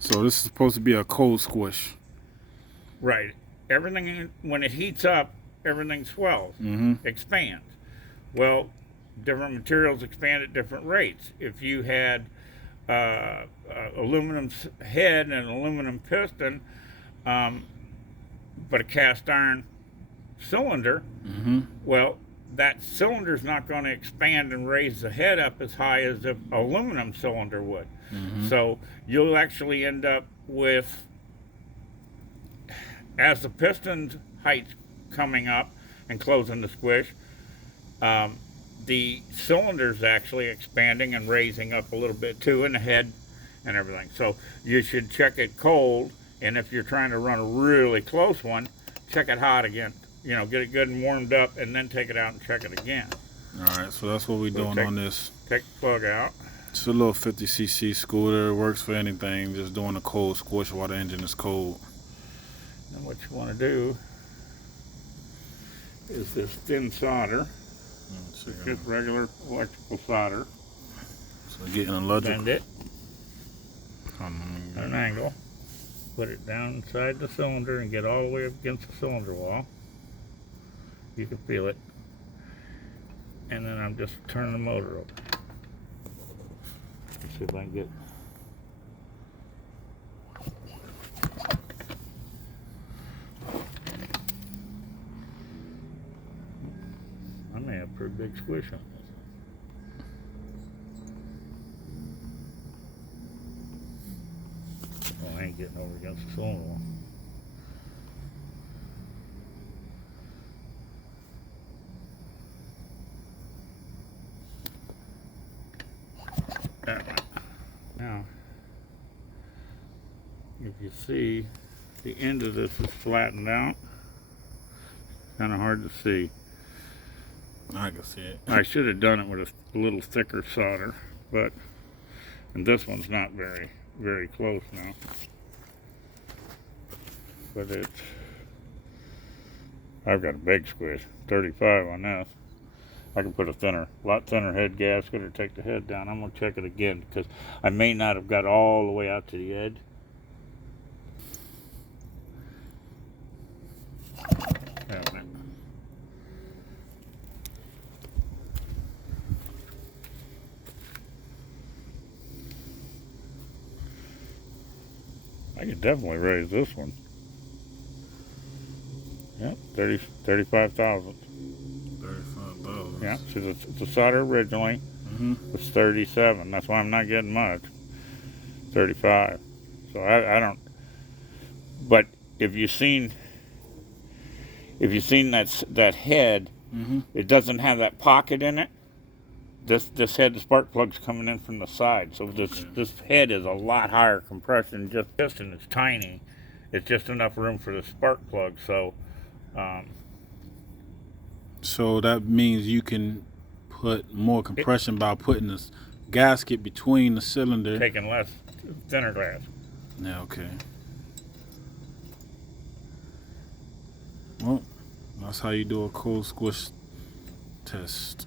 So this is supposed to be a cold squish. Right. Everything, when it heats up, everything swells, expands. Well, different materials expand at different rates. If you had aluminum head and an aluminum piston, but a cast iron cylinder, well, that cylinder's not going to expand and raise the head up as high as the aluminum cylinder would. So you'll actually end up with, as the piston's height's coming up and closing the squish, the cylinder's actually expanding and raising up a little bit too, in the head and everything. So you should check it cold, and if you're trying to run a really close one, check it hot again. You know, get it good and warmed up, and then take it out and check it again. All right, so that's what we're doing on this. Take the plug out. It's a little 50cc scooter. It works for anything. Just doing a cold squish while the engine is cold. And what you want to do is this thin solder. It's just regular electrical solder. So getting electrical. Bend it at an angle. Put it down inside the cylinder and get all the way up against the cylinder wall. You can feel it. And then I'm just turning the motor over. Let's see if I can get. I may have a pretty big squish on this. Well, I ain't getting over against the cylinder wall. Now, if you see, the end of this is flattened out. Kind of hard to see. I can see it. I should have done it with a little thicker solder, but, and this one's not very, very close now. But it's, I've got a big squish, 35 on this. I can put a lot thinner head gasket or take the head down. I'm going to check it again because I may not have got all the way out to the edge. I could definitely raise this one. Yep, 35,000. 35,000. Yeah, so the solder originally was 37. That's why I'm not getting much. 35. So I don't. But if you've seen that head, it doesn't have that pocket in it. This head, the spark plug's coming in from the side, so this head is a lot higher compression. Just piston is tiny. It's just enough room for the spark plug. So. So that means you can put more compression by putting this gasket between the cylinder. Taking less thinner glass. Yeah, okay. Well, that's how you do a cold squish test.